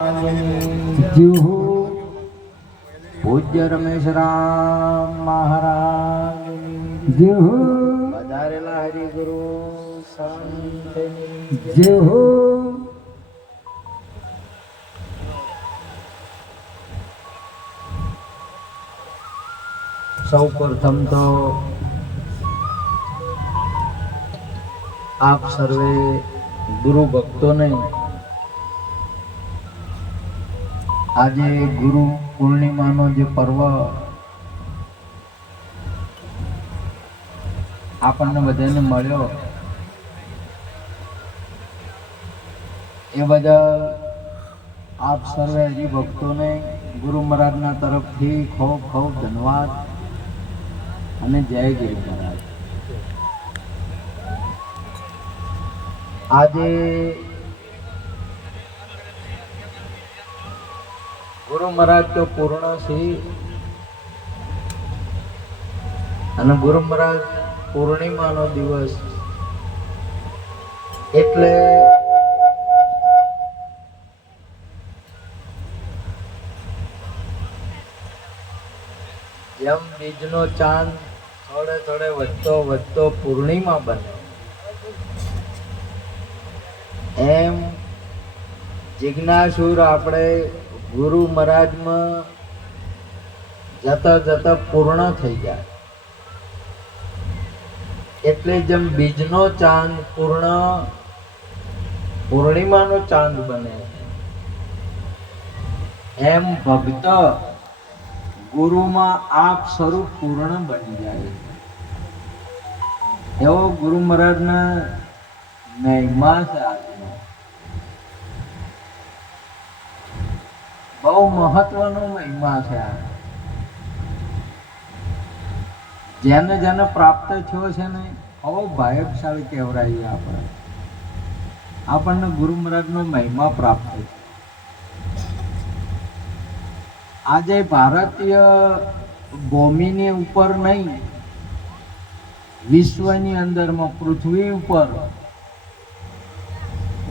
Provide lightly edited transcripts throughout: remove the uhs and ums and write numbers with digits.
जुहू पूज्य रमेश राम महाराज जुहू पधारेला हरि गुरु संत जुहू सौ प्रथम तो आप सर्वे गुरु भक्तों ने आज गुरु पूर्णिमा नो जो पर्व आपने बधाने मळ्यो ए बदल आप सर्वे हरि भक्तों ने गुरु महाराज ना तरफ थी खूब खूब धन्यवाद અને જય ગુરુ મહારાજ। આજે ગુરુ મહારાજ તો પૂર્ણ છે અને ગુરુ મહારાજ પૂર્ણિમાનો દિવસ એટલે જેમ બીજનો ચાંદ થોડે થોડે વધતો વધતો પૂર્ણિમા બને એમ જિજ્ઞાસુર આપણે ગુરુ મહારાજમાં જતા જતા પૂર્ણ થઈ જાય એટલે જેમ બીજનો ચાંદ પૂર્ણિમાનો ચાંદ બને એમ ભક્ત ગુરુમાં આપ સ્વરૂપ પૂર્ણ બની જાય એવો ગુરુ મહારાજના મહિમા છે। આજનો બહુ મહત્વનો મહિમા છે। જેને જેને પ્રાપ્ત થયો છે ને બહુ ભાગ્યશાળી કહેવાય। આપણને ગુરુ મહારાજનો મહિમા પ્રાપ્ત છે। આજે ભારતીય ભૂમિની ઉપર નહીં વિશ્વની અંદરમાં પૃથ્વી ઉપર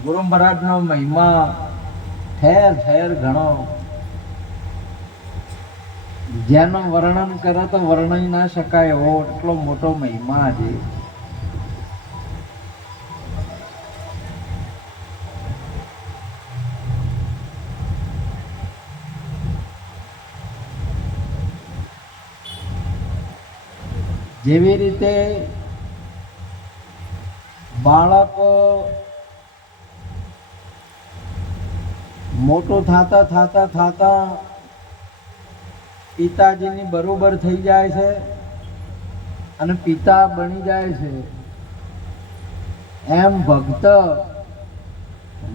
ગુરુ મહારાજનો મહિમા ઠેર ઠેર ઘણો જેનો વર્ણન કરે તો વર્ણન ના શકાય એવો એટલો મોટો મહિમા છે। જેવી રીતે બાળકો મોટો થાતા થાતા થાતા પિતાજીની બરોબર થઈ જાય છે અને પિતા બની જાય છે એમ ભક્ત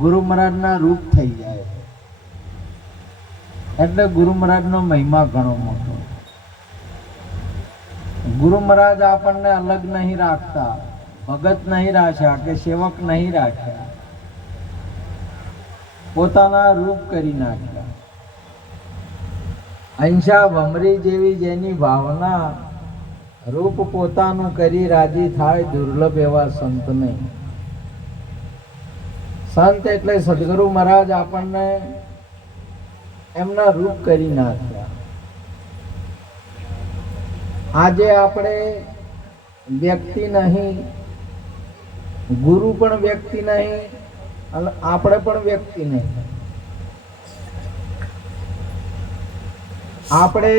ગુરુ મહારાજના રૂપ થઈ જાય છે એટલે ગુરુ મહારાજનો મહિમા ઘણો મોટો। ગુરુ મહારાજ આપણને અલગ નહીં રાખતા, ભગત નહીં રાખ્યા કે સેવક નહીં રાખ્યા, પોતાના રૂપ કરી નાખ્યા। અંશા ભમરી જેવી જેની ભાવના રૂપ પોતાનું કરી રાજી થાય દુર્લભ એવા સંત નહીં। સંત એટલે સદગુરુ મહારાજ આપણને એમના રૂપ કરી નાખ્યા। આજે આપણે વ્યક્તિ નહીં, ગુરુ પણ વ્યક્તિ નહીં અને આપણે પણ વ્યક્તિ નહીં। આપણે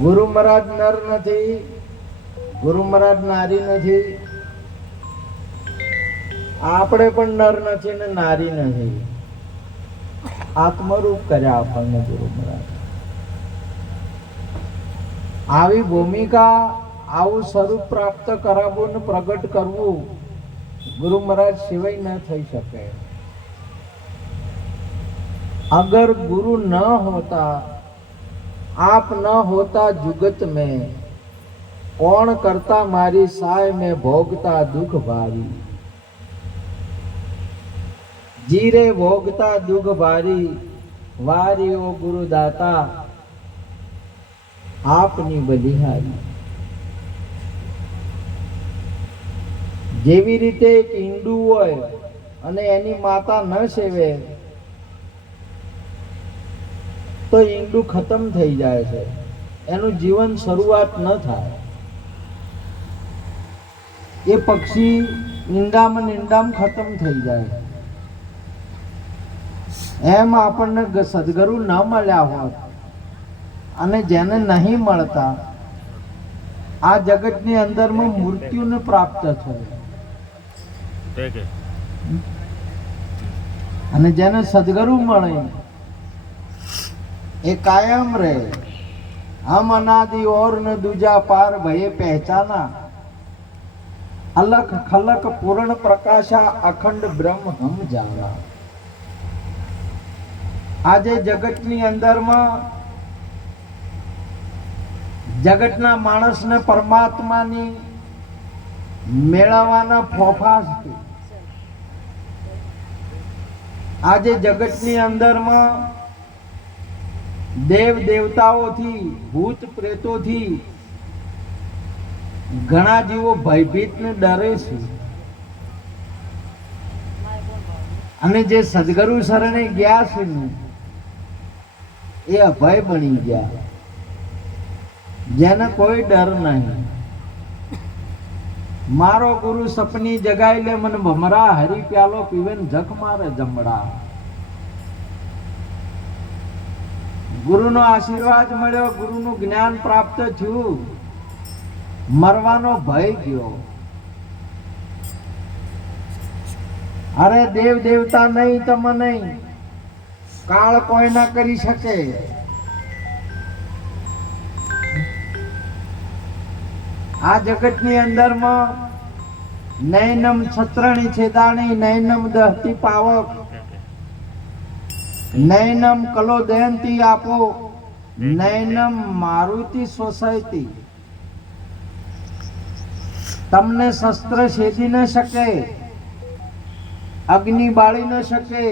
ગુરુ મહારાજ નર નથી, ગુરુ મહારાજ નારી નથી, આપણે પણ નર નથી ને નારી નથી, આત્મરૂપ કર્યા આપણને ગુરુ મહારાજ। આવી ભૂમિકા આવું સ્વરૂપ પ્રાપ્ત કરાવવું ને પ્રગટ કરવું गुरु महाराज सिवाय न थई सके। अगर गुरु न होता, आप न होता जुगत में, कौन करता मारी साय में भोगता दुख भारी। जीरे भोगता दुख भारी, वारी ओ गुरु दाता आपनी बलिहारी। જેવી રીતે એક ઈંડું હોય અને એની માતા ન સેવે તો ઈંડું ખતમ થઈ જાય છે, એનું જીવન શરૂઆત ન થાય. એ પક્ષી ઈંડામાં ખતમ થઈ જાય. એમ આપણને સદગુરુ ન મળ્યા હોત અને જેને નહીં મળતા આ જગતની અંદરમાં મૃત્યુને પ્રાપ્ત છે, અને જેને સદગુરુ મળે એ કાયમ રહે. હમ અનાદि और न दूजा पार भये पहचाना, अलख खलक पूर्ण प्रकाशा अखंड ब्रह्म हम जाना. આજે જગતની અંદરમાં જગતના માણસને પરમાત્માની મેળવવાના ફોફા છે. આજે જગતની અંદરમાં દેવ દેવતાઓથી ભૂત પ્રેતોથી ઘણા જીવો ભયભીત ને ડરે છે, અને જે સદગુરુ શરણે ગયા છે એ અભય બની ગયા, જેને કોઈ ડર નહીં. મારો ગુરુ સપની જગાઈ લે મને ભમરા, હરી પ્યાલો પીવે ને જખ મારે જમડા. ગુરુનો આશીર્વાદ મળ્યો, ગુરુનું જ્ઞાન પ્રાપ્ત થયું, મરવાનો ભય ગયો. અરે દેવ દેવતા નહીં તમે નહીં, કાળ કોઈ ના કરી શકે. આ જગતની અંદરમાં નૈનમ છત્રણી છેદાણી, નૈનમ દહતી પાવક, નૈનમ કલો દયંતી આપો, નૈનમ મારુતિ સોસાયટી. તમને શસ્ત્ર છેદી ન શકે, અગ્નિ બાળી ન શકે,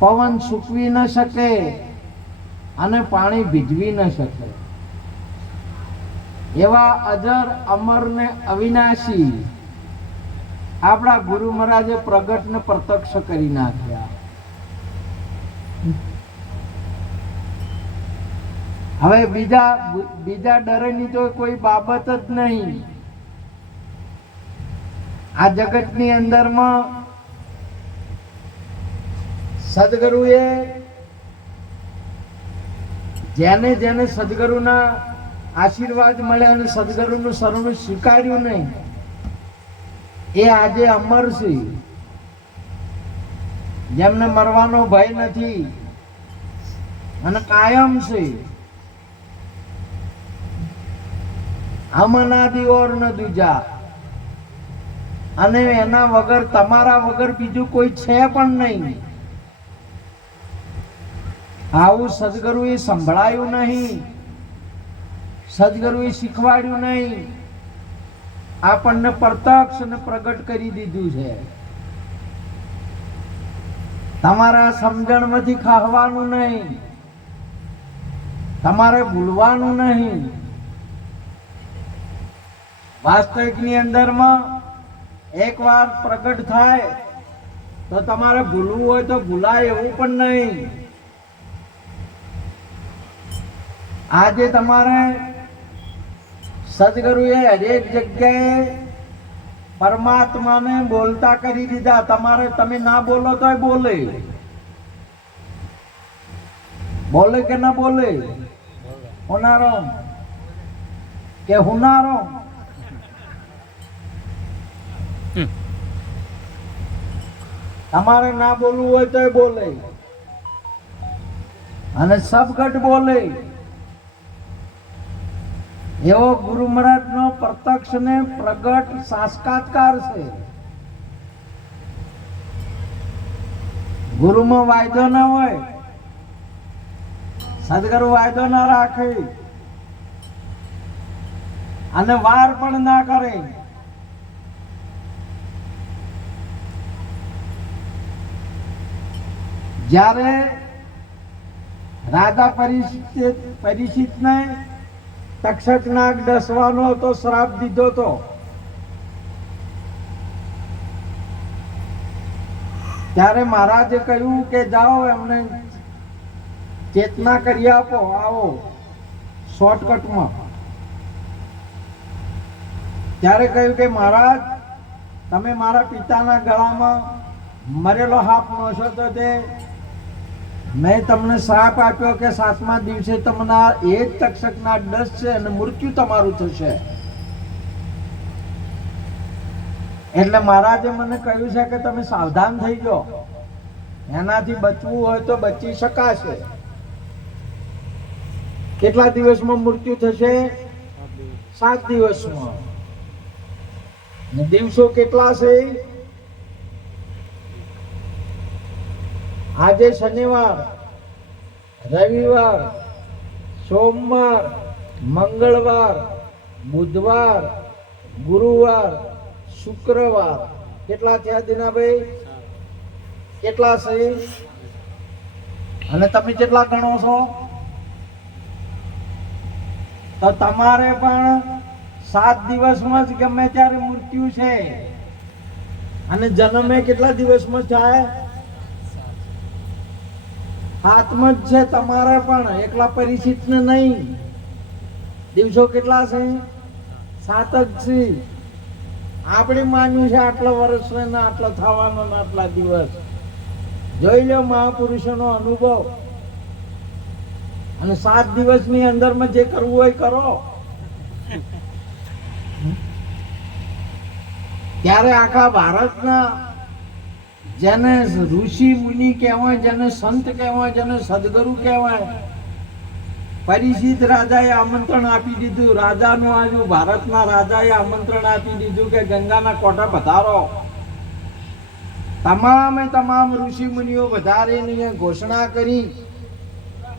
પવન સૂકવી ન શકે, અને પાણી ભીજવી ન શકે. એવા અજર અમર ને અવિનાશી આપણા ગુરુ મહારાજે પ્રગટ ને પ્રત્યક્ષ કરી નાખ્યા. હવે બીજા ડરની તો કોઈ બાબત જ નહીં. આ જગતની અંદરમાં સદગુરુએ જેને જેને સદગુરુના આશીર્વાદ મળ્યા અને સદગુરુનું શરણું સ્વીકાર્યું નહીં એ આજે અમર છે, જેમને મરવાનો ભય નથી અને કાયમ છે. હમ અનાદિ ઓર ન દૂજા, અને એના વગર તમારા વગર બીજું કોઈ છે પણ નહીં. આવું સદગુરુએ સંભળાયું નહીં, સદગુરુએ શીખવાડ્યું નહીં, આપણને પ્રત્યક્ષ અને પ્રગટ કરી દીધું છે. તમારા સમજણમાંથી ખાવાનું નહીં, તમારે ભૂલવાનું નહીં. વાસ્તવિકની અંદરમાં એકવાર પ્રગટ થાય તો તમારે ભૂલવું હોય તો ભૂલાય એવું પણ નહીં. આજે તમારે સદગુરુએ હરેક જગ્યાએ પરમાત્માને બોલતા કરી દીધા. તમારે તમે ના બોલો તોય બોલે. બોલે કે ના બોલે? હોનારો કે હુનારો? તમારે ના બોલવું હોય તોય બોલે, અને સબગટ બોલે. એવો ગુરુ મહારાજ નો પ્રત્યક્ષ ને પ્રગટ સાક્ષાત્કાર છે. ગુરુમાં વાયદો ના હોય, સદગુરુ વાયદો ના રાખે અને વાર પણ ના કરે. જ્યારે રાજા પરીક્ષિત ને તક્ષક નાગ ડસવાનો હતો, શ્રાપ દીધો તો ત્યારે મહારાજે કહ્યું કે જાઓ એમને ચેતના કરી આપો, આવો શોર્ટકટમાં. ત્યારે કહ્યું કે મહારાજ, તમે મારા પિતાના ગળામાં મરેલો હાપ નોશો તો તે મેં તમને શ્રાપ આપ્યો કે 7મા દિવસે તમને એ જ તક્ષકના ડસ છે અને મૃત્યુ તમારું થશે. એટલે મહારાજે મને કહ્યું છે કે તમે સાવધાન થઈ જાઓ, એનાથી બચવું હોય તો બચી શકાશે. કેટલા દિવસમાં મૃત્યુ થશે? 7 દિવસમાં. દિવસો કેટલા છે? આજે શનિવાર, રવિવાર, સોમવાર, મંગળવાર, બુધવાર, ગુરુવાર, શુક્રવાર. કેટલા થયા દીનાભાઈ? કેટલા છે? અને તમે કેટલા ગણો છો? તો તમારે પણ 7 દિવસમાં જ ગમે ત્યારે મૃત્યુ છે. અને જન્મે કેટલા દિવસમાં થાય? 7માં જ છે તમારે પણ, એકલા પરિચિત ને નહીં. દિવસો કેટલા છે? 7 જ છે. આપણે માન્યું છે આટલા વર્ષ ને આટલા થવાનો ને આટલા દિવસ. જોઈ લો મહાપુરુષોનો અનુભવ. અને 7 દિવસની અંદરમાં જે કરવું હોય કરો. ત્યારે આખા ભારતના જેને ઋષિ મુનિ કહેવાય, જેને સંત કહેવાય, જેને સદગુરુ કહેવાય, પરિચિત રાજાએ આમંત્રણ આપી દીધું. રાજાનું આજુ ભારતના રાજાએ આમંત્રણ આપી દીધું કે ગંગાના કોઠે પધારો. તમામ ઋષિ મુનિઓ વધારીને ઘોષણા કરી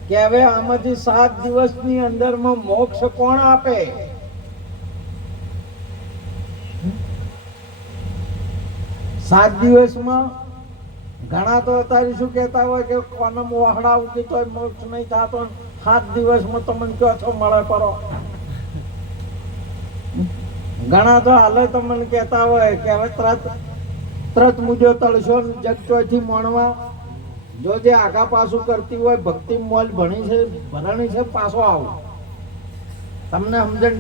કે હવે આમાંથી 7 દિવસની અંદરમાં મોક્ષ કોણ આપે? સાત દિવસમાં ઘણા તો અત્યારે શું કહેતા હોય કે કોને વહડાવતી તો મોક્ષ નહીં થતો. 7 દિવસમાં તમને કહો છો મળે પરો. ઘણા તો હાલે તમને કહેતા હોય કે હવે ત્રત મુજો તળશો જગતોથી મોણવા. જો જે આગા પાછું કરતી હોય ભક્તિ મોલ ભણી છે, ભરણી છે, પાછો આવો. તમને સમજણ